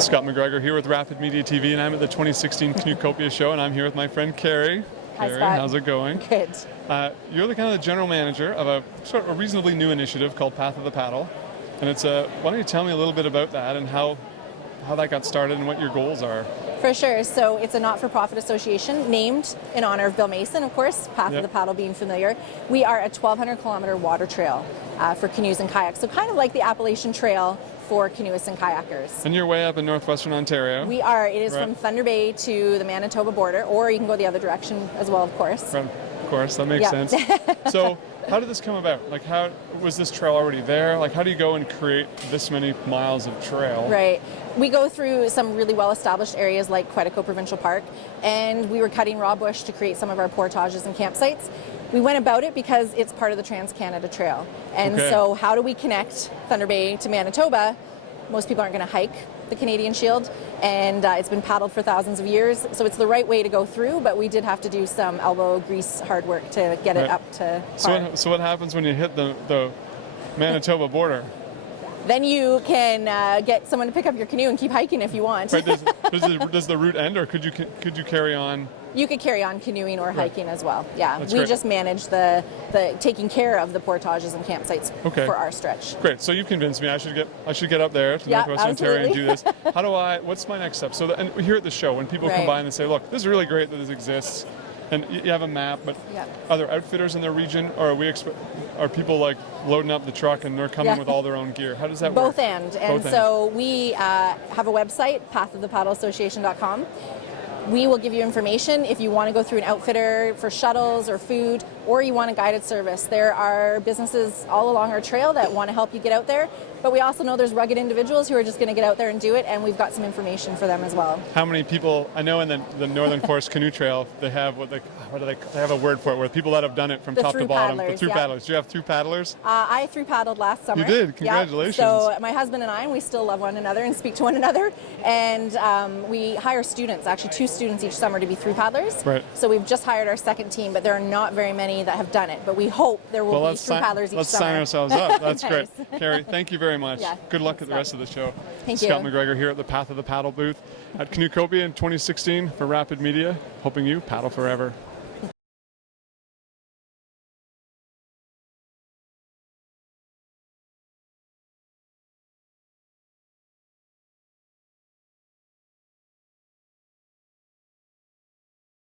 Scott MacGregor here with Rapid Media TV, and I'm at the 2016 Canoecopia show, and I'm here with my friend Carrie. Hi, Carrie, Scott. how's it going? Good. You're the kind of the general manager of a reasonably new initiative called Path of the Paddle, and it's why don't you tell me a little bit about that and how that got started and what your goals are? For sure. So it's a not-for-profit association named in honor of Bill Mason, of course, Path of the Paddle being familiar. We are a 1,200-kilometer water trail for canoes and kayaks, so kind of like the Appalachian Trail for canoeists and kayakers. And you're way up in northwestern Ontario. We are. It is from Thunder Bay to the Manitoba border, or you can go the other direction as well, of course. Of course, that makes sense. So how did this come about? Like, how was this trail already there? Like, how do you go and create this many miles of trail? Right. We go through some really well-established areas like Canoe Provincial Park, and we were cutting raw bush to create some of our portages and campsites. We went about it because it's part of the Trans-Canada Trail. And so how do we connect Thunder Bay to Manitoba? Most people aren't going to hike the Canadian Shield, and it's been paddled for thousands of years, so it's the right way to go through, but we did have to do some elbow grease hard work to get it up to par. So what happens when you hit the Manitoba border? Then you can get someone to pick up your canoe and keep hiking if you want. Right, does the route end, or could you carry on? You could carry on canoeing or hiking as well. Yeah, That's we great. just manage the taking care of the portages and campsites for our stretch. Great. So you've convinced me I should get up there to Northwestern Ontario and do this. What's my next step? So and here at the show, when people come by and they say, "Look, this is really great that this exists," and you have a map, but are there outfitters in the region, or are people like loading up the truck and they're coming with all their own gear? How does that work? Both ends. So we have a website, pathofthepaddleassociation.com. We will give you information if you want to go through an outfitter for shuttles or food, or you want a guided service. There are businesses all along our trail that want to help you get out there, but we also know there's rugged individuals who are just going to get out there and do it, and we've got some information for them as well. How many people, I know in the Northern Forest Canoe Trail, they have they have a word for it, where people that have done it from top to bottom. The thru-paddlers. Do you have thru-paddlers? I thru-paddled last summer. You did? Congratulations. So my husband and I, we still love one another and speak to one another, and we hire students, actually 2 students each summer to be thru-paddlers. Right. So we've just hired our second team, but there are not very many that have done it, but we hope there will be thru-paddlers each let's summer. sign ourselves up. That's Nice. great. Carrie, thank you very much. Yeah, good luck at the rest of the show. Thank you. Scott MacGregor here at the Path of the Paddle booth at Canoecopia in 2016 for Rapid Media, helping you paddle forever.